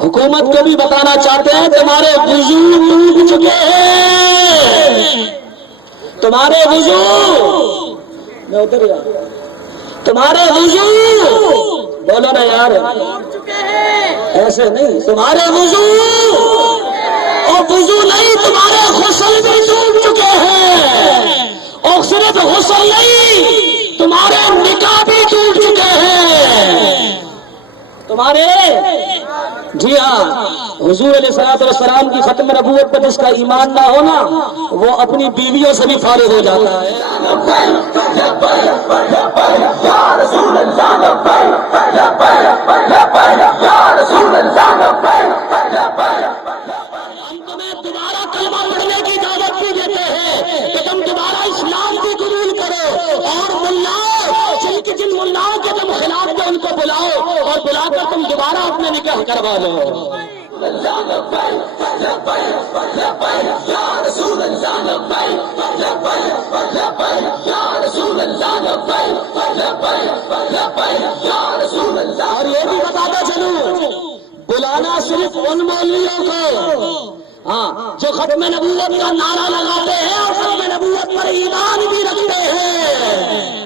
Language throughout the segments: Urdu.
حکومت کو بھی بتانا چاہتے ہیں تمہارے وضو ٹوٹ چکے ہیں، تمہارے وضو، میں ادھر گیا، تمہارے وضو، بولو نا یار، ایسے نہیں، تمہارے وضو اور وضو نہیں، تمہارے غسل بھی ٹوٹ چکے ہیں، اور صرف غسل نہیں، تمہارے نکاح بھی ٹوٹ چکے ہیں، تمہارے، جی ہاں، حضور علیہ الصلوۃ والسلام کی ختم نبوت پر جس کا ایمان نہ ہونا وہ اپنی بیویوں سے بھی فارغ ہو جاتا ہے۔ ہم تمہیں دوبارہ کلمہ پڑھنے کی دعوت بھی دیتے ہیں کہ تم دوبارہ اسلام بھی قبول کرو، اور ملاؤ جن ملاؤں کے تم خلاف تھے ان کو بلاؤ، اور بلا کر تم دوبارہ اپنے نکاح کروا لو۔ اور یہ بھی بتاتا چلوں، بلانا صرف ان مولویوں کو، ہاں، جو ختم نبوت کا نعرہ لگاتے ہیں اور ختم نبوت پر ایمان بھی رکھتے ہیں،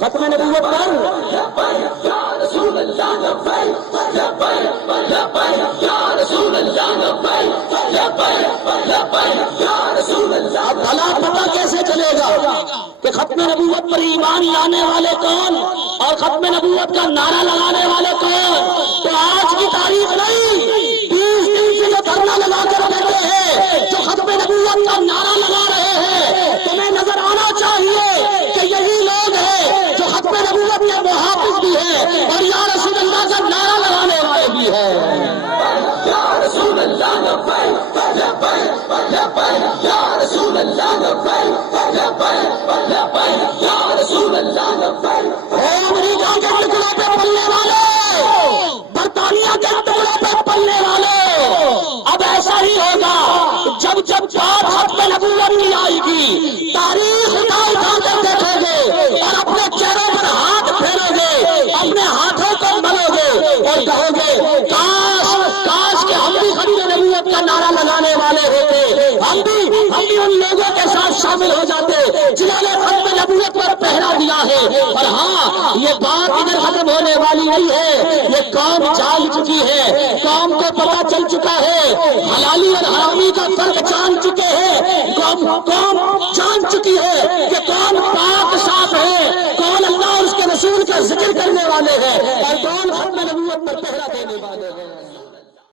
ختم نبوت پر، اب بھلا پتہ کیسے چلے گا کہ ختم نبوت پر ایمان لانے والے کون اور ختم نبوت کا نعرہ لگانے والے کون؟ تو آج کی تاریخ نہیں، 20 دن سے جو دھرنا لگا کر بیٹھے ہیں، جو ختم نبوت کا نعرہ لگا رہے ہیں، تمہیں نظر آنا چاہیے کہ یہی لوگ ہیں جو ختم نبوت کے محافظ بھی ہیں اور یا رسول اللہ کا نعرہ لگانے والے بھی ہیں۔ امریکہ کے ٹکڑوں پہ پلنے والوں، برطانیہ کے ٹکڑوں پہ پلنے والوں، اب ایسا ہی ہوگا جب بات ختم نبوت کی آئے گی، تاریخ اٹھا کر دیکھو گے اور اپنے چہروں پر ہاتھ پھیرو گے، اپنے ہاتھوں کو ملو گے اور کہو گے کاش کہ ہم بھی ختم نبوت کا نعرہ لگانے والے ہوتے، ہم بھی ان لوگوں کے ساتھ شامل ہو جاتے جنہوں نے ختم نبوت پر پہرا دیا ہے۔ اور ہاں، یہ بات ادھر ختم ہونے والی نہیں ہے، یہ قوم جان چکی ہے، قوم کو پتہ چل چکا ہے، حلالی اور حرامی کا فرق جان چکے ہیں، قوم جان چکی ہے کہ کون پاک صاف ہے، کون اللہ اور اس کے رسول کا ذکر کرنے والے ہیں اور کون ختم نبوت پر پہرا دینے والے ہیں۔